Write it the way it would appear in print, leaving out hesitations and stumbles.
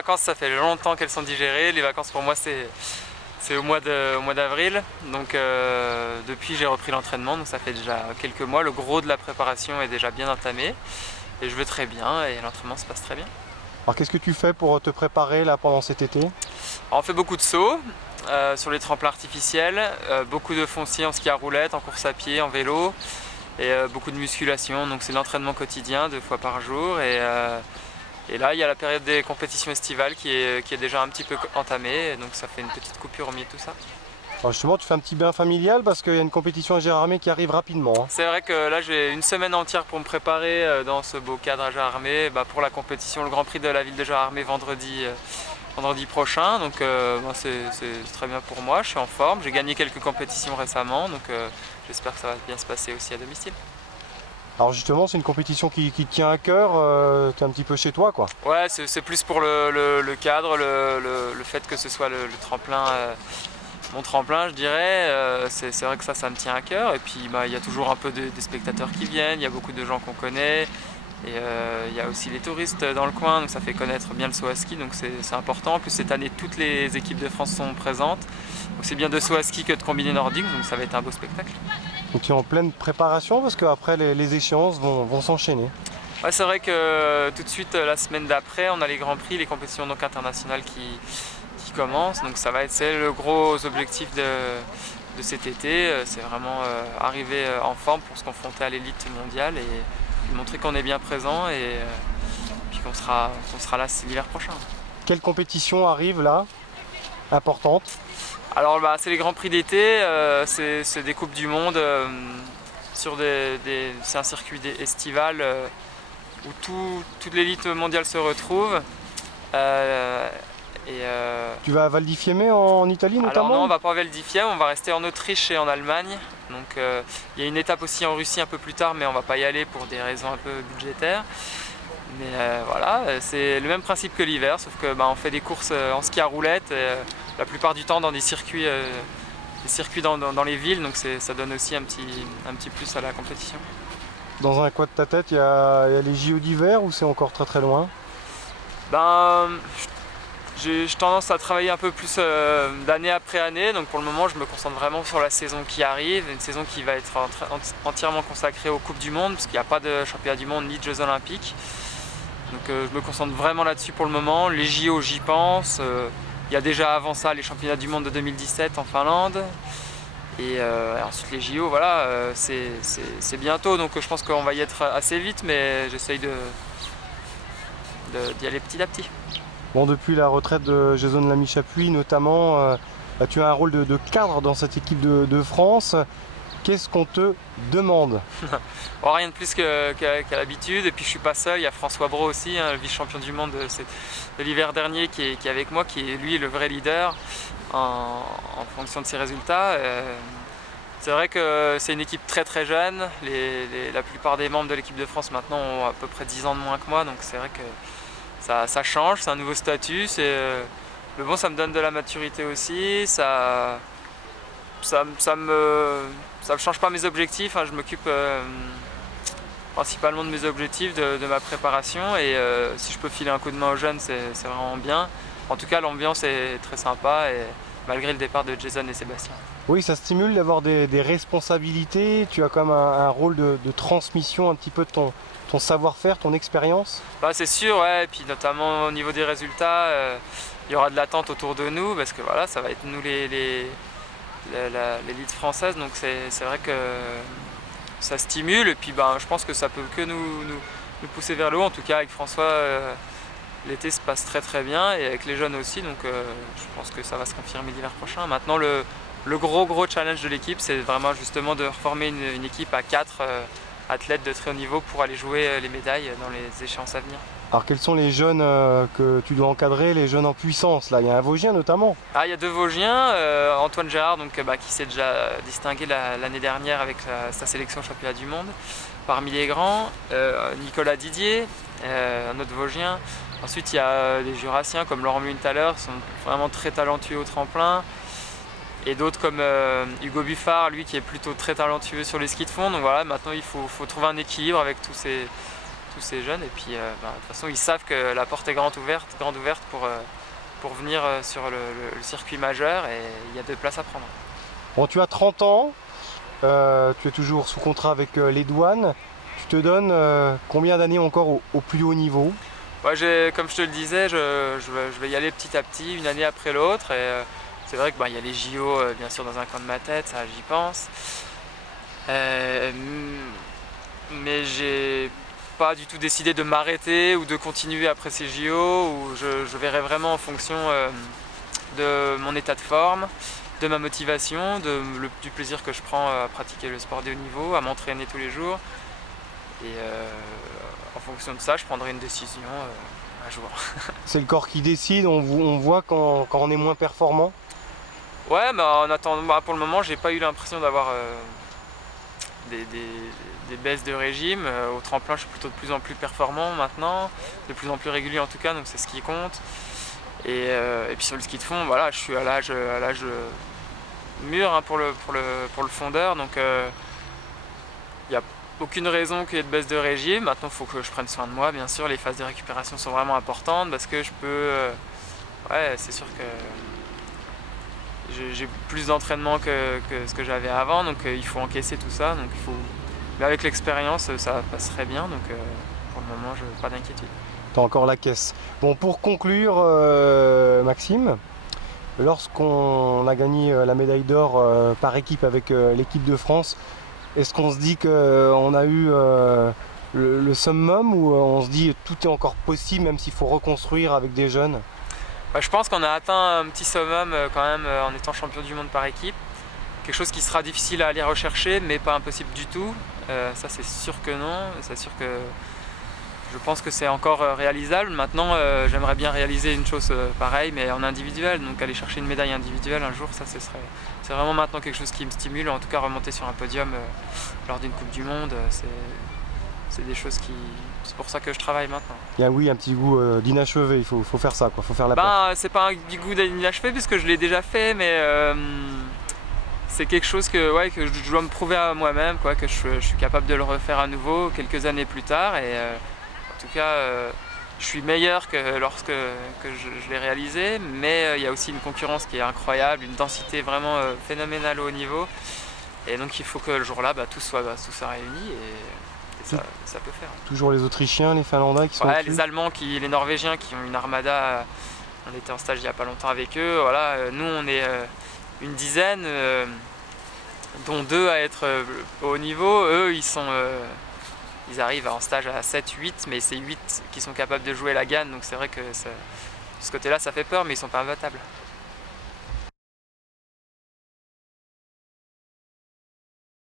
vacances, ça fait longtemps qu'elles sont digérées. Les vacances pour moi, c'est au mois d'avril. Donc depuis, j'ai repris l'entraînement. Donc ça fait déjà quelques mois. Le gros de la préparation est déjà bien entamé. Et je vais très bien et l'entraînement se passe très bien. Alors qu'est-ce que tu fais pour te préparer là pendant cet été? Alors, on fait beaucoup de sauts sur les tremplins artificiels, beaucoup de fonciers en ski à roulettes, en course à pied, en vélo et beaucoup de musculation. Donc c'est l'entraînement quotidien 2 fois par jour. Et là, il y a la période des compétitions estivales qui est déjà un petit peu entamée. Donc ça fait une petite coupure au milieu de tout ça. Alors justement, tu fais un petit bain familial parce qu'il y a une compétition à Gérardmer qui arrive rapidement, hein. C'est vrai que là, j'ai une semaine entière pour me préparer dans ce beau cadre à Gérardmer pour la compétition, le Grand Prix de la ville de Gérardmer vendredi prochain. Donc c'est très bien pour moi, je suis en forme. J'ai gagné quelques compétitions récemment, donc j'espère que ça va bien se passer aussi à domicile. Alors justement, c'est une compétition qui te tient à cœur, tu es un petit peu chez toi, quoi. Ouais, c'est plus pour le cadre, le fait que ce soit le tremplin. Mon tremplin, je dirais, c'est vrai que ça me tient à cœur. Et puis il y a toujours un peu des spectateurs qui viennent, il y a beaucoup de gens qu'on connaît. Et il y a aussi les touristes dans le coin, donc ça fait connaître bien le saut à ski, donc c'est important. En plus cette année, toutes les équipes de France sont présentes, aussi bien de saut à ski que de combiné nordique, donc ça va être un beau spectacle. Donc tu es en pleine préparation parce qu'après les échéances vont s'enchaîner. Ouais, c'est vrai que tout de suite, la semaine d'après, on a les grands prix, les compétitions donc internationales qui commencent, donc c'est le gros objectif de cet été, c'est vraiment arriver en forme pour se confronter à l'élite mondiale et montrer qu'on est bien présent et puis qu'on sera là l'hiver prochain. Quelle compétition arrive là, importante? Alors c'est les grands prix d'été, c'est des coupes du monde c'est un circuit estival où toute l'élite mondiale se retrouve. Tu vas à Val di Fiemme en Italie notamment? Alors non, on va pas à Val di Fiemme, on va rester en Autriche et en Allemagne. Donc il y a une étape aussi en Russie un peu plus tard, mais on va pas y aller pour des raisons un peu budgétaires. Mais voilà, c'est le même principe que l'hiver, sauf que on fait des courses en ski à roulettes, la plupart du temps dans des circuits dans les villes, donc ça donne aussi un petit plus à la compétition. Dans un coin de ta tête, il y a les JO d'hiver ou c'est encore très très loin? J'ai tendance à travailler un peu plus d'année après année, donc pour le moment je me concentre vraiment sur la saison qui arrive, une saison qui va être entièrement consacrée aux Coupes du Monde, parce qu'il n'y a pas de championnat du monde ni de Jeux Olympiques. Donc je me concentre vraiment là-dessus pour le moment. Les JO, j'y pense. Il y a déjà avant ça les championnats du monde de 2017 en Finlande. Et ensuite les JO, voilà, c'est bientôt, donc je pense qu'on va y être assez vite, mais j'essaye d'y aller petit à petit. Bon, depuis la retraite de Jason Lamy-Chapuis notamment, tu as un rôle de cadre dans cette équipe de France. Qu'est-ce qu'on te demande? Bon, rien de plus qu'à l'habitude, et puis je suis pas seul, il y a François Brault aussi, le vice-champion du monde de l'hiver dernier qui est avec moi, qui est lui le vrai leader en fonction de ses résultats. C'est vrai que c'est une équipe très très jeune, la plupart des membres de l'équipe de France maintenant ont à peu près 10 ans de moins que moi, donc c'est vrai que ça change, c'est un nouveau statut, mais bon, ça me donne de la maturité aussi, ça me change pas mes objectifs, hein, je m'occupe principalement de mes objectifs, de ma préparation, et si je peux filer un coup de main aux jeunes, c'est vraiment bien. En tout cas, l'ambiance est très sympa, et malgré le départ de Jason et Sébastien. Oui, ça stimule d'avoir des responsabilités, tu as quand même un rôle de transmission un petit peu de ton savoir-faire, ton expérience? C'est sûr, ouais, et puis notamment au niveau des résultats, il y aura de l'attente autour de nous, parce que voilà, ça va être nous l'élite française, donc c'est vrai que ça stimule, et puis je pense que ça peut que nous pousser vers le haut. En tout cas avec François, l'été se passe très très bien, et avec les jeunes aussi, donc je pense que ça va se confirmer l'hiver prochain. Maintenant le gros challenge de l'équipe, c'est vraiment justement de reformer une équipe à 4 athlètes de très haut niveau pour aller jouer les médailles dans les échéances à venir. Alors quels sont les jeunes que tu dois encadrer, les jeunes en puissance là? Il y a un Vosgien notamment. Il y a 2 Vosgiens, Antoine Gérard qui s'est déjà distingué l'année dernière avec sa sélection championnat du monde parmi les grands, Nicolas Didier, un autre Vosgien. Ensuite il y a des Jurassiens comme Laurent Munthaler, qui sont vraiment très talentueux au tremplin. Et d'autres comme Hugo Buffard, lui qui est plutôt très talentueux sur les skis de fond. Donc voilà, maintenant il faut trouver un équilibre avec tous tous ces jeunes. Et puis de toute façon ils savent que la porte est grande ouverte pour venir sur le circuit majeur, et il y a de place à prendre. Bon, tu as 30 ans, tu es toujours sous contrat avec les douanes. Tu te donnes combien d'années encore au plus haut niveau? Comme je te le disais, je vais y aller petit à petit, une année après l'autre. Et c'est vrai qu'il y a les JO bien sûr dans un coin de ma tête, ça j'y pense. Mais j'ai pas du tout décidé de m'arrêter ou de continuer après ces JO, où je verrai vraiment en fonction de mon état de forme, de ma motivation, du plaisir que je prends à pratiquer le sport de haut niveau, à m'entraîner tous les jours. Et en fonction de ça, je prendrai une décision un jour. C'est le corps qui décide, on voit quand on est moins performant? Ouais, en attendant, pour le moment, j'ai pas eu l'impression d'avoir des baisses de régime. Au tremplin, je suis plutôt de plus en plus performant maintenant, de plus en plus régulier en tout cas, donc c'est ce qui compte. Et puis sur le ski de fond, voilà, je suis à l'âge mûr pour le fondeur, donc il n'y a aucune raison qu'il y ait de baisse de régime. Maintenant, il faut que je prenne soin de moi, bien sûr. Les phases de récupération sont vraiment importantes parce que je peux. Ouais, c'est sûr que j'ai plus d'entraînement que ce que j'avais avant, donc il faut encaisser tout ça. Donc mais avec l'expérience, ça passerait bien. Donc pour le moment, je n'ai pas d'inquiétude. T'as encore la caisse. Bon, pour conclure, Maxime, lorsqu'on a gagné la médaille d'or par équipe avec l'équipe de France, est-ce qu'on se dit qu'on a eu le summum, ou on se dit tout est encore possible même s'il faut reconstruire avec des jeunes? Je pense qu'on a atteint un petit summum quand même en étant champion du monde par équipe. Quelque chose qui sera difficile à aller rechercher, mais pas impossible du tout. Ça c'est sûr que non, c'est sûr que je pense que c'est encore réalisable. Maintenant, j'aimerais bien réaliser une chose pareille, mais en individuel. Donc aller chercher une médaille individuelle un jour, ça c'est vraiment maintenant quelque chose qui me stimule. En tout cas, remonter sur un podium lors d'une Coupe du Monde, c'est des choses qui... C'est pour ça que je travaille maintenant. Il y a un petit goût d'inachevé, il faut faire ça, faut faire la paix. C'est pas un goût d'inachevé puisque je l'ai déjà fait, mais c'est quelque chose que je dois me prouver à moi-même, que je suis capable de le refaire à nouveau quelques années plus tard. Et en tout cas, je suis meilleur que lorsque je l'ai réalisé, mais il y a aussi une concurrence qui est incroyable, une densité vraiment phénoménale au haut niveau. Et donc il faut que le jour-là, tout soit réuni, et ça peut faire. Toujours les Autrichiens, les Finlandais qui sont au-dessus. Les Allemands, les Norvégiens qui ont une armada. On était en stage il n'y a pas longtemps avec eux. Voilà, nous on est une dizaine, dont 2 à être au haut niveau. Eux ils arrivent en stage à 7-8, mais c'est 8 qui sont capables de jouer la gagne, donc c'est vrai que de ce côté-là ça fait peur, mais ils sont pas imbattables.